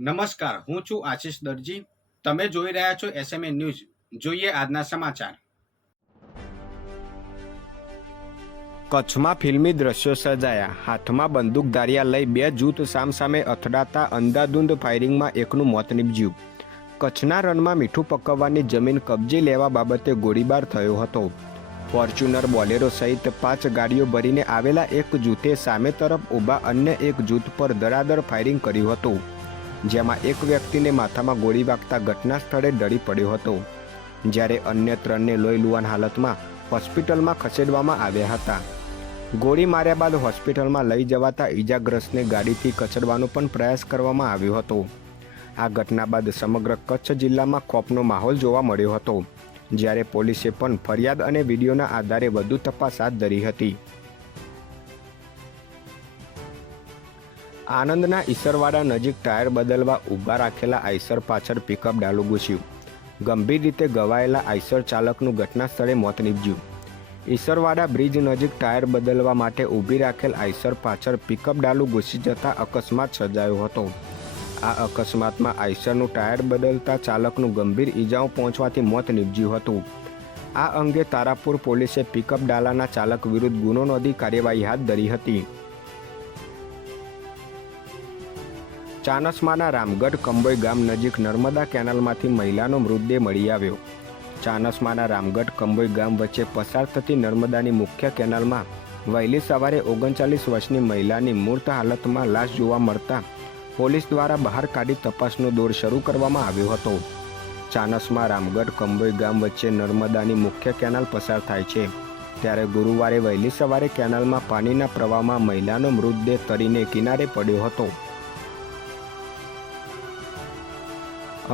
નમસ્કાર, હું છું આશીષ દરજી. તમે જોઈ રહ્યા છો એસએમએ ન્યૂઝ જોઈએ આજના સમાચાર. કચ્છમાં ફિલ્મી દ્રશ્યો સર્જાયા. હાથમાં બંદૂકધારિયા લઈ બે જૂથ સામસામે અથડાતા અંધાધૂંધ ફાયરિંગમાં એકનું મોત નીપજ્યું. કચ્છના રણમાં મીઠું પકવવાની જમીન કબજે લેવા બાબતે ગોળીબાર થયો હતો. ફોર્ચ્યુનર બોલેરો સહિત પાંચ ગાડીઓ ભરીને આવેલા એક જૂથે સામે તરફ ઊભા અન્ય એક જૂથ પર ધડાધડ ફાયરિંગ કર્યું હતું. જેમાં એક વ્યક્તિને માથામાં ગોળી વાગતા ઘટના સ્થળે ડળી પડ્યો હતો. જ્યારે અન્ય ત્રણને લોહી લુવાન હાલતમાં હોસ્પિટલમાં ખસેડવામાં આવ્યા હતા. ગોળી માર્યા બાદ હોસ્પિટલમાં લઈ જવાતા ઈજાગ્રસ્તને ગાડીથી કચડવાનો પણ પ્રયાસ કરવામાં આવ્યો હતો. આ ઘટના બાદ સમગ્ર કચ્છ જિલ્લામાં ખોફનો માહોલ જોવા મળ્યો હતો. જ્યારે પોલીસે પણ ફરિયાદ અને વિડીયોના આધારે વધુ તપાસ હાથ ધરી હતી. આનંદના ઈસરવાડા નજીક ટાયર બદલવા ઊભા રાખેલા આઈસર પાછળ પિકઅપ ડાલુ ઘૂસ્યું. ગંભીર રીતે ઘવાયેલા આઈસર ચાલકનું ઘટના સ્થળે મોત નીપજ્યું. ઈસરવાડા બ્રિજ નજીક ટાયર બદલવા માટે ઊભી રાખેલ આઈસર પાછળ પિકઅપ ડાલુ ઘૂસી જતા અકસ્માત સર્જાયો હતો. આ અકસ્માતમાં આઈસરનું ટાયર બદલતા ચાલકનું ગંભીર ઈજાઓ પહોંચવાથી મોત નીપજ્યું હતું. આ અંગે તારાપુર પોલીસે પિકઅપ ડાલાના ચાલક વિરુદ્ધ ગુનો નોંધી કાર્યવાહી હાથ ધરી હતી. ચાણસ્માના રામગઢ કંબોઈ ગામ નજીક નર્મદા કેનાલમાંથી મહિલાનો મૃતદેહ મળી આવ્યો. ચાનસમાના રામગઢ કંબોઈ ગામ વચ્ચે પસાર થતી નર્મદાની મુખ્ય કેનાલમાં વહેલી સવારે ઓગણચાલીસ વર્ષની મહિલાની મૂર્ત હાલતમાં લાશ જોવા મળતા પોલીસ દ્વારા બહાર કાઢી તપાસનો દોર શરૂ કરવામાં આવ્યો હતો. ચાનસમાં રામગઢ કંબોઈ ગામ વચ્ચે નર્મદાની મુખ્ય કેનાલ પસાર થાય છે. ત્યારે ગુરુવારે વહેલી સવારે કેનાલમાં પાણીના પ્રવાહમાં મહિલાનો મૃતદેહ તરીને કિનારે પડ્યો હતો.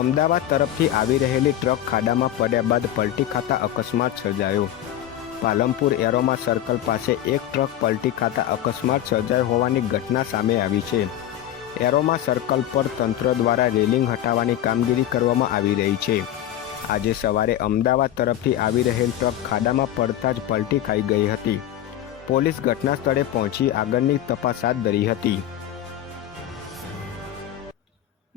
અમદાવાદ તરફથી આવી રહેલી ટ્રક ખાડામાં પડ્યા બાદ પલટી ખાતા અકસ્માત સર્જાયો. પાલમપુર એરોમા સર્કલ પાસે એક ટ્રક પલટી ખાતા અકસ્માત સર્જાયો હોવાની ઘટના સામે આવી છે. એરોમા સર્કલ પર તંત્ર દ્વારા રેલિંગ હટાવવાની કામગીરી કરવામાં આવી રહી છે. આજે સવારે અમદાવાદ તરફથી આવી રહેલ ટ્રક ખાડામાં પડતા જ પલટી ખાઈ ગઈ હતી. પોલીસ ઘટના સ્થળે પહોંચી આગળની તપાસ હાથ ધરી હતી.